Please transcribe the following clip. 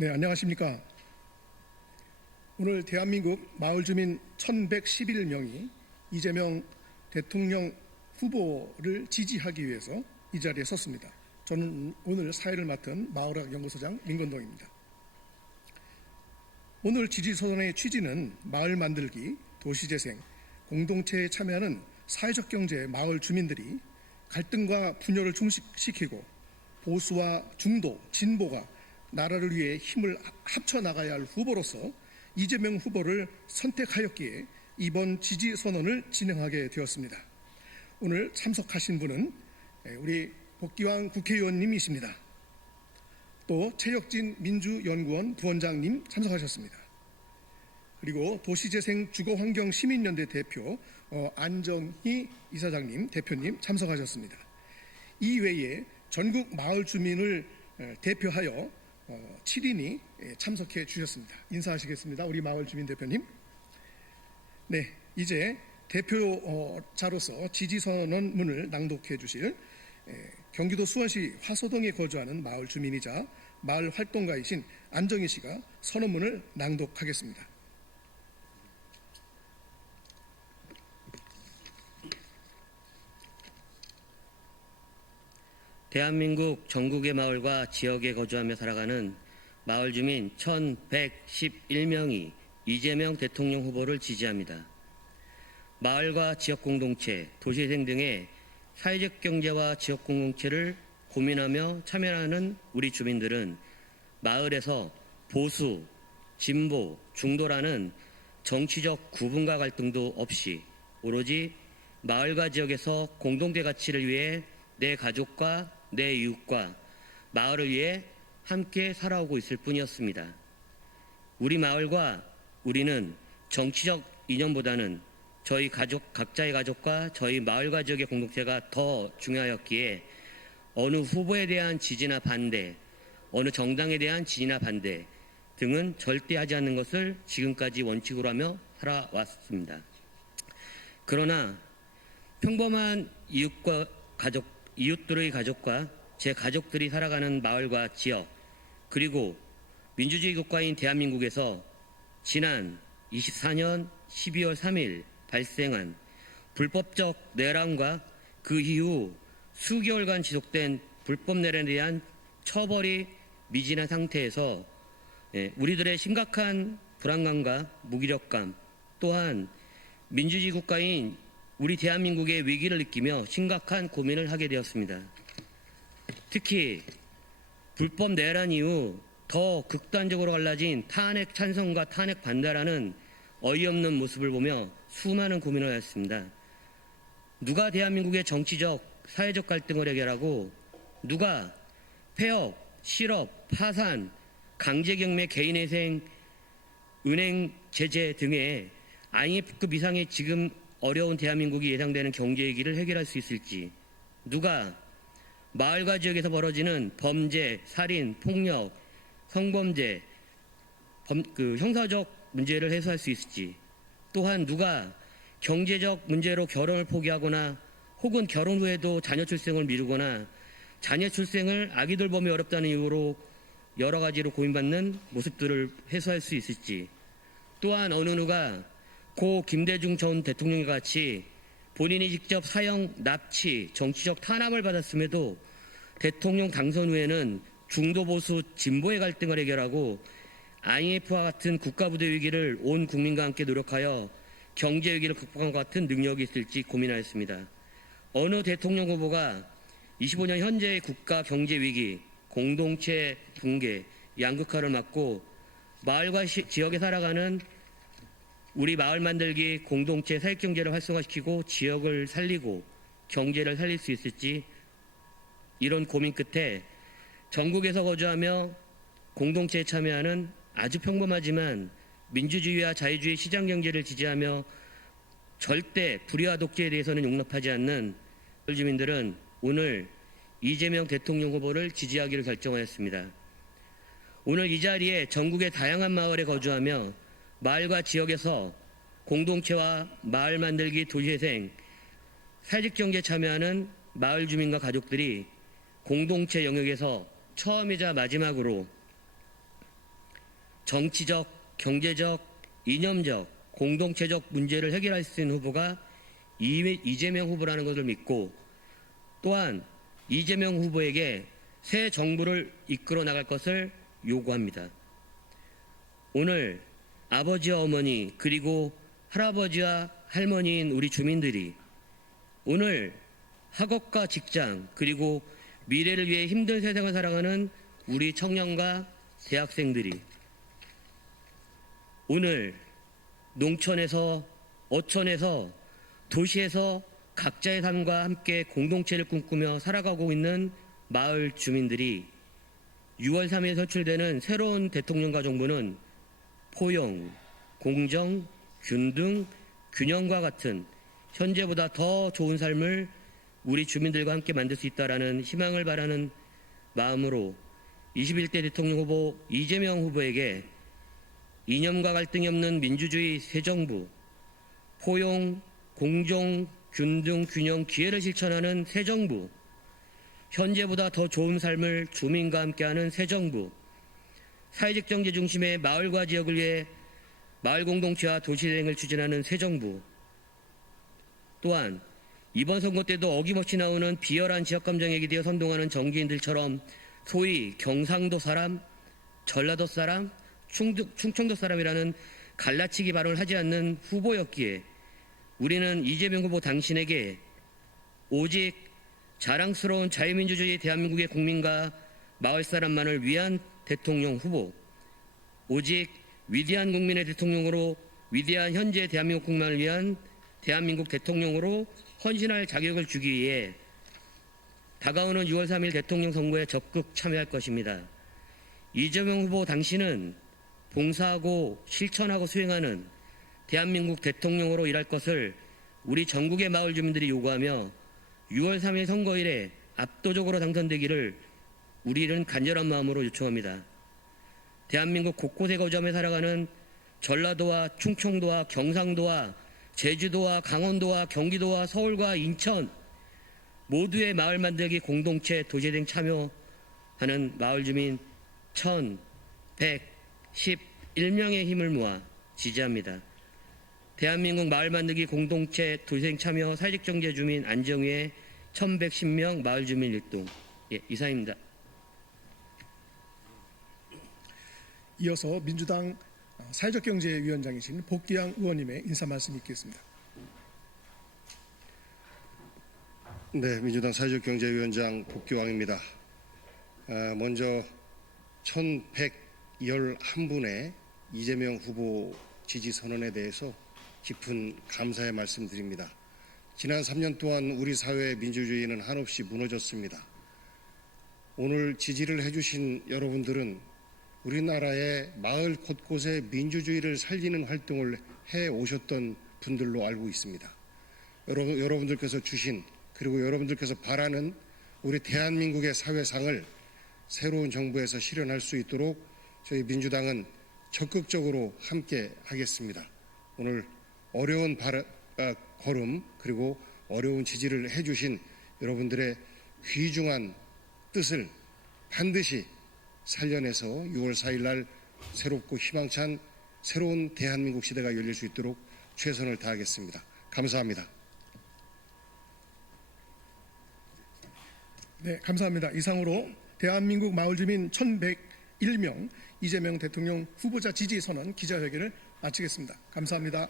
네, 안녕하십니까. 오늘 대한민국 마을 주민 1111명이 이재명 대통령 후보를 지지하기 위해서 이 자리에 섰습니다. 저는 오늘 사회를 맡은 마을학 연구소장 민건동입니다. 오늘 지지선언의 취지는 마을 만들기, 도시재생, 공동체에 참여하는 사회적 경제 마을 주민들이 갈등과 분열을 중식시키고 보수와 중도, 진보가 나라를 위해 힘을 합쳐 나가야 할 후보로서 이재명 후보를 선택하였기에 이번 지지선언을 진행하게 되었습니다. 오늘 참석하신 분은 우리 복기왕 국회의원님이십니다. 또 최혁진 민주연구원 부원장님 참석하셨습니다. 그리고 도시재생 주거환경시민연대 대표 안정희 이사장님, 대표님 참석하셨습니다. 이외에 전국 마을 주민을 대표하여 7인이 참석해 주셨습니다. 인사하시겠습니다. 우리 마을 주민 대표님. 네, 이제 대표자로서 지지선언문을 낭독해 주실 경기도 수원시 화서동에 거주하는 마을 주민이자 마을 활동가이신 안정희 씨가 선언문을 낭독하겠습니다. 대한민국 전국의 마을과 지역에 거주하며 살아가는 마을 주민 1111명이 이재명 대통령 후보를 지지합니다. 마을과 지역 공동체, 도시재생 등의 사회적 경제와 지역 공동체를 고민하며 참여하는 우리 주민들은 마을에서 보수, 진보, 중도라는 정치적 구분과 갈등도 없이 오로지 마을과 지역에서 공동체 가치를 위해 내 가족과 내 이웃과 마을을 위해 함께 살아오고 있을 뿐이었습니다. 우리 마을과 우리는 정치적 이념보다는 저희 가족, 각자의 가족과 저희 마을과 지역의 공동체가 더 중요하였기에 어느 후보에 대한 지지나 반대, 어느 정당에 대한 지지나 반대 등은 절대 하지 않는 것을 지금까지 원칙으로 하며 살아왔습니다. 그러나 평범한 이웃들의 가족과 제 가족들이 살아가는 마을과 지역, 그리고 민주주의 국가인 대한민국에서 지난 24년 12월 3일 발생한 불법적 내란과 그 이후 수개월간 지속된 불법 내란에 대한 처벌이 미진한 상태에서 우리들의 심각한 불안감과 무기력감, 또한 민주주의 국가인 우리 대한민국의 위기를 느끼며 심각한 고민을 하게 되었습니다. 특히 불법 내란 이후 더 극단적으로 갈라진 탄핵 찬성과 탄핵 반대라는 어이없는 모습을 보며 수많은 고민을 하였습니다. 누가 대한민국의 정치적, 사회적 갈등을 해결하고 누가 폐업, 실업, 파산, 강제경매, 개인회생, 은행 제재 등의 IMF급 이상의 지금 어려운 대한민국이 예상되는 경제 위기를 해결할 수 있을지, 누가 마을과 지역에서 벌어지는 범죄, 살인, 폭력, 성범죄, 형사적 문제를 해소할 수 있을지, 또한 누가 경제적 문제로 결혼을 포기하거나 혹은 결혼 후에도 자녀 출생을 미루거나 자녀 출생을 아기 돌봄이 어렵다는 이유로 여러 가지로 고민받는 모습들을 해소할 수 있을지, 또한 어느 누가 고 김대중 전 대통령과 같이 본인이 직접 사형, 납치, 정치적 탄압을 받았음에도 대통령 당선 후에는 중도 보수 진보의 갈등을 해결하고 IMF와 같은 국가부대 위기를 온 국민과 함께 노력하여 경제 위기를 극복한 것 같은 능력이 있을지 고민하였습니다. 어느 대통령 후보가 25년 현재의 국가 경제 위기, 공동체 붕괴, 양극화를 막고 마을과 지역에 살아가는 우리 마을 만들기, 공동체 사회경제를 활성화시키고 지역을 살리고 경제를 살릴 수 있을지, 이런 고민 끝에 전국에서 거주하며 공동체에 참여하는 아주 평범하지만 민주주의와 자유주의 시장경제를 지지하며 절대 불의와 독재에 대해서는 용납하지 않는 주민들은 오늘 이재명 대통령 후보를 지지하기로 결정하였습니다. 오늘 이 자리에 전국의 다양한 마을에 거주하며 마을과 지역에서 공동체와 마을 만들기, 도시재생, 사회적 경제에 참여하는 마을 주민과 가족들이 공동체 영역에서 처음이자 마지막으로 정치적, 경제적, 이념적, 공동체적 문제를 해결할 수 있는 후보가 이재명 후보라는 것을 믿고 또한 이재명 후보에게 새 정부를 이끌어 나갈 것을 요구합니다. 오늘 아버지와 어머니 그리고 할아버지와 할머니인 우리 주민들이 오늘 학업과 직장 그리고 미래를 위해 힘든 세상을 살아가는 우리 청년과 대학생들이 오늘 농촌에서 어촌에서 도시에서 각자의 삶과 함께 공동체를 꿈꾸며 살아가고 있는 마을 주민들이 6월 3일 선출되는 새로운 대통령과 정부는 포용, 공정, 균등, 균형과 같은 현재보다 더 좋은 삶을 우리 주민들과 함께 만들 수 있다라는 희망을 바라는 마음으로 21대 대통령 후보 이재명 후보에게 이념과 갈등이 없는 민주주의 새 정부, 포용, 공정, 균등, 균형, 기회를 실천하는 새 정부, 현재보다 더 좋은 삶을 주민과 함께하는 새 정부, 사회적 정제 중심의 마을과 지역을 위해 마을 공동체와 도시대행을 추진하는 새 정부, 또한 이번 선거 때도 어김없이 나오는 비열한 지역감정에 기대어 선동하는 정기인들처럼 소위 경상도 사람, 전라도 사람, 충청도 사람이라는 갈라치기 발언을 하지 않는 후보였기에 우리는 이재명 후보 당신에게 오직 자랑스러운 자유민주주의 대한민국의 국민과 마을 사람만을 위한 대통령 후보, 오직 위대한 국민의 대통령으로 위대한 현재 대한민국 국민을 위한 대한민국 대통령으로 헌신할 자격을 주기 위해 다가오는 6월 3일 대통령 선거에 적극 참여할 것입니다. 이재명 후보 당신은 봉사하고 실천하고 수행하는 대한민국 대통령으로 일할 것을 우리 전국의 마을 주민들이 요구하며 6월 3일 선거일에 압도적으로 당선되기를 우리는 간절한 마음으로 요청합니다. 대한민국 곳곳에 거주하며 살아가는 전라도와 충청도와 경상도와 제주도와 강원도와 경기도와 서울과 인천 모두의 마을 만들기 공동체 도시대행 참여하는 마을 주민 1,111명의 힘을 모아 지지합니다. 대한민국 마을 만들기 공동체 도시대행 참여 사회적 정제 주민 안정위의 1,110명 마을 주민 일동. 이상입니다. 이어서 민주당 사회적경제위원장이신 복귀양 의원님의 인사 말씀 있겠습니다. 네, 민주당 사회적경제위원장 복귀왕입니다. 먼저 1,111분의 이재명 후보 지지 선언에 대해서 깊은 감사의 말씀드립니다. 지난 3년 동안 우리 사회의 민주주의는 한없이 무너졌습니다. 오늘 지지를 해주신 여러분들은 우리나라의 마을 곳곳에 민주주의를 살리는 활동을 해오셨던 분들로 알고 있습니다. 여러분들께서 주신 그리고 여러분들께서 바라는 우리 대한민국의 사회상을 새로운 정부에서 실현할 수 있도록 저희 민주당은 적극적으로 함께 하겠습니다. 오늘 어려운 걸음 그리고 어려운 지지를 해주신 여러분들의 귀중한 뜻을 반드시 살려내서 6월 4일 날 새롭고 희망찬 새로운 대한민국 시대가 열릴 수 있도록 최선을 다하겠습니다. 감사합니다. 네, 감사합니다. 이상으로 대한민국 마을주민 1,101명 이재명 대통령 후보자 지지 선언 기자회견을 마치겠습니다. 감사합니다.